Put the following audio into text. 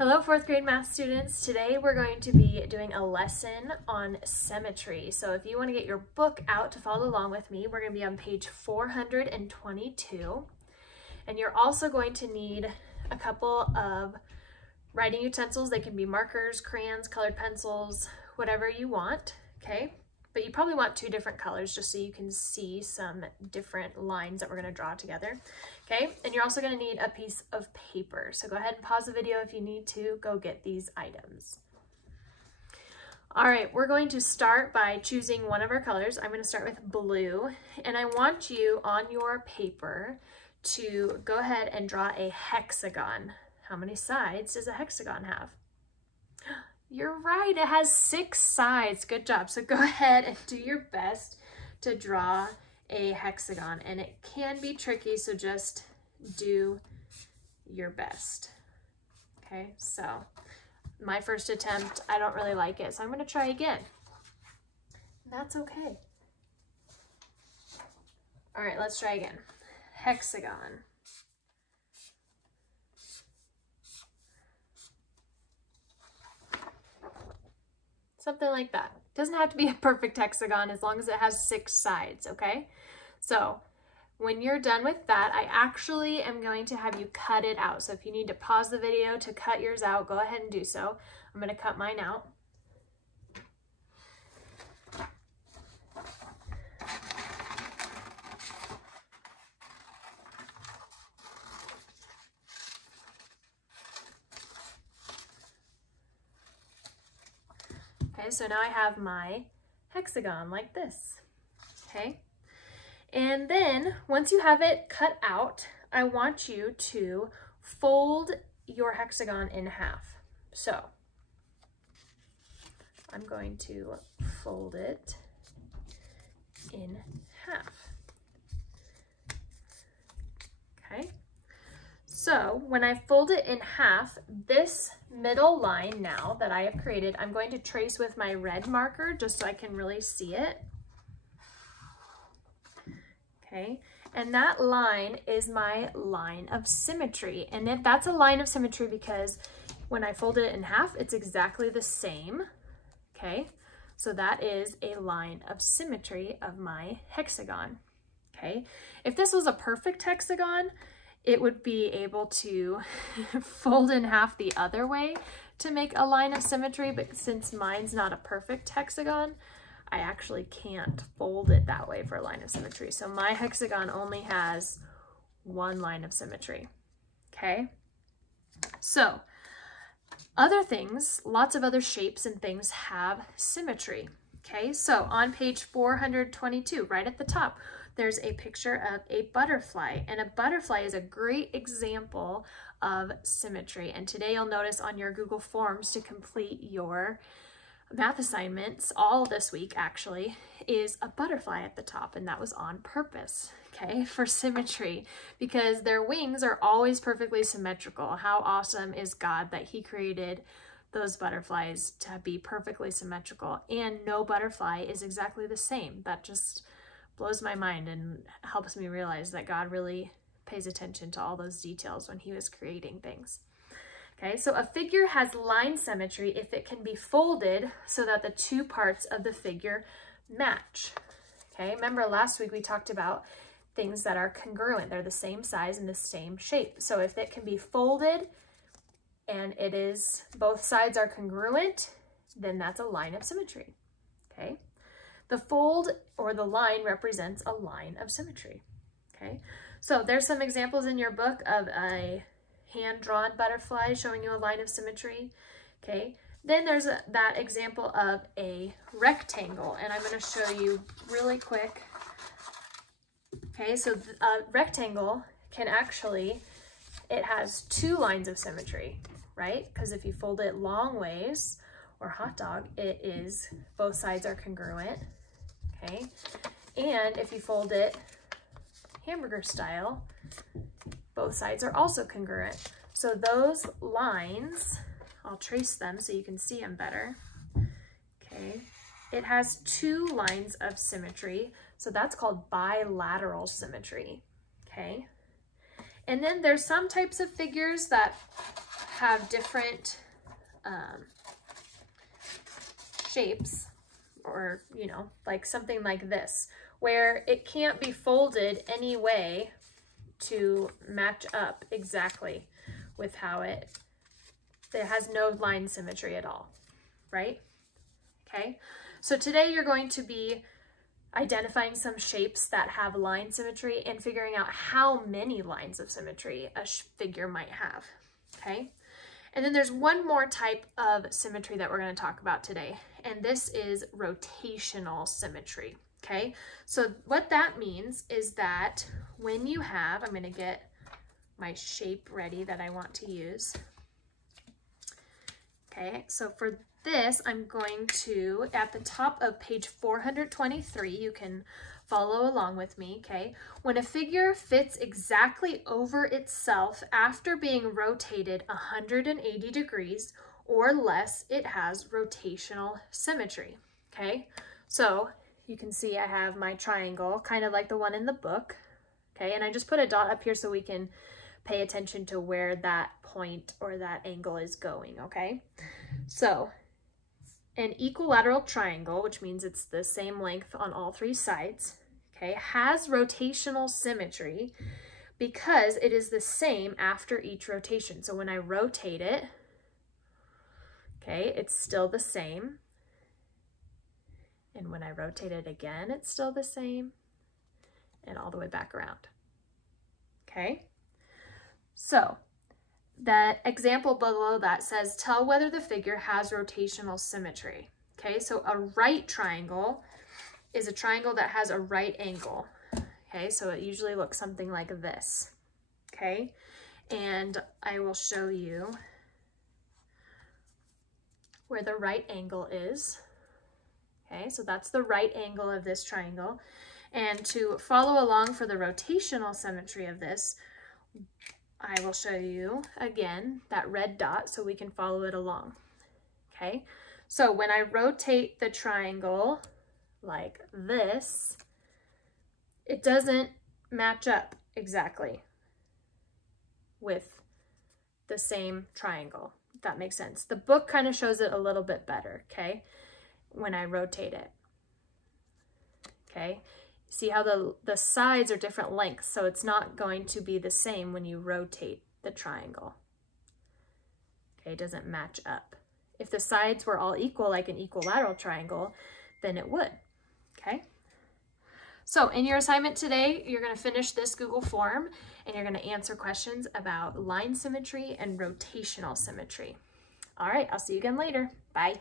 Hello, fourth grade math students. Today we're going to be doing a lesson on symmetry. So if you want to get your book out to follow along with me, we're going to be on page 422. And you're also going to need a couple of writing utensils. They can be markers, crayons, colored pencils, whatever you want, okay? But you probably want two different colors just so you can see some different lines that we're going to draw together. Okay, and you're also going to need a piece of paper. So go ahead and pause the video if you need to go get these items. All right, we're going to start by choosing one of our colors. I'm going to start with blue, and I want you on your paper to go ahead and draw a hexagon. How many sides does a hexagon have? You're right, it has 6 sides. Good job. So go ahead and do your best to draw a hexagon, and it can be tricky, so just do your best. Okay, so my first attempt, I don't really like it, so I'm going to try again. That's okay. All right, let's try again. Hexagon. Something like that. Doesn't have to be a perfect hexagon as long as it has 6 sides, okay? So when you're done with that, I actually am going to have you cut it out. So if you need to pause the video to cut yours out, go ahead and do so. I'm going to cut mine out. Okay, so now I have my hexagon like this, okay? And then once you have it cut out, I want you to fold your hexagon in half. So I'm going to fold it in half, okay? So when I fold it in half, this middle line now that I have created, I'm going to trace with my red marker just so I can really see it. Okay, and that line is my line of symmetry. And that's a line of symmetry because when I fold it in half, it's exactly the same. Okay, so that is a line of symmetry of my hexagon. Okay, if this was a perfect hexagon, it would be able to fold in half the other way to make a line of symmetry, but since mine's not a perfect hexagon, I actually can't fold it that way for a line of symmetry. So my hexagon only has one line of symmetry, okay? So other things, lots of other shapes and things have symmetry, okay? So on page 422, right at the top, there's a picture of a butterfly, and a butterfly is a great example of symmetry. And today you'll notice on your Google Forms to complete your math assignments, all this week actually, is a butterfly at the top, and that was on purpose, okay, for symmetry, because their wings are always perfectly symmetrical. How awesome is God that He created those butterflies to be perfectly symmetrical, and no butterfly is exactly the same. That just blows my mind and helps me realize that God really pays attention to all those details when He was creating things. Okay, so a figure has line symmetry if it can be folded so that the two parts of the figure match. Okay, remember last week we talked about things that are congruent. They're the same size and the same shape. So if it can be folded and it is, both sides are congruent, then that's a line of symmetry, okay? The fold or the line represents a line of symmetry, okay? So there's some examples in your book of a hand-drawn butterfly showing you a line of symmetry, okay? Then there's that example of a rectangle, and I'm going to show you really quick. Okay, so a rectangle can actually, it has 2 lines of symmetry, right? Because if you fold it long ways, or hot dog, it is, both sides are congruent, okay? And if you fold it hamburger style, both sides are also congruent. So those lines, I'll trace them so you can see them better, okay? It has 2 lines of symmetry, so that's called bilateral symmetry, okay? And then there's some types of figures that have different shapes, or, you know, like something like this, where it can't be folded any way to match up exactly with how it has no line symmetry at all, right? Okay, so today you're going to be identifying some shapes that have line symmetry and figuring out how many lines of symmetry a figure might have, okay? And then there's one more type of symmetry that we're going to talk about today, and this is rotational symmetry, okay? So what that means is that when you have, I'm going to get my shape ready that I want to use. Okay, so for this, I'm going to, at the top of page 423, you can follow along with me, okay? When a figure fits exactly over itself after being rotated 180 degrees or less, it has rotational symmetry, okay? So you can see I have my triangle, kind of like the one in the book, okay? And I just put a dot up here so we can pay attention to where that point or that angle is going, okay? So an equilateral triangle, which means it's the same length on all three sides, okay, has rotational symmetry because it is the same after each rotation. So when I rotate it, okay, it's still the same. And when I rotate it again, it's still the same, and all the way back around, okay? So that example below that says, tell whether the figure has rotational symmetry. Okay, so a right triangle is a triangle that has a right angle. Okay, so it usually looks something like this. Okay, and I will show you where the right angle is. Okay, so that's the right angle of this triangle. And to follow along for the rotational symmetry of this, I will show you again that red dot so we can follow it along. Okay, so when I rotate the triangle like this, it doesn't match up exactly with the same triangle, if that makes sense. The book kind of shows it a little bit better, okay, when I rotate it. Okay, see how the sides are different lengths, so it's not going to be the same when you rotate the triangle. Okay, it doesn't match up. If the sides were all equal, like an equilateral triangle, then it would, okay? So in your assignment today, you're gonna finish this Google form and you're gonna answer questions about line symmetry and rotational symmetry. All right, I'll see you again later. Bye.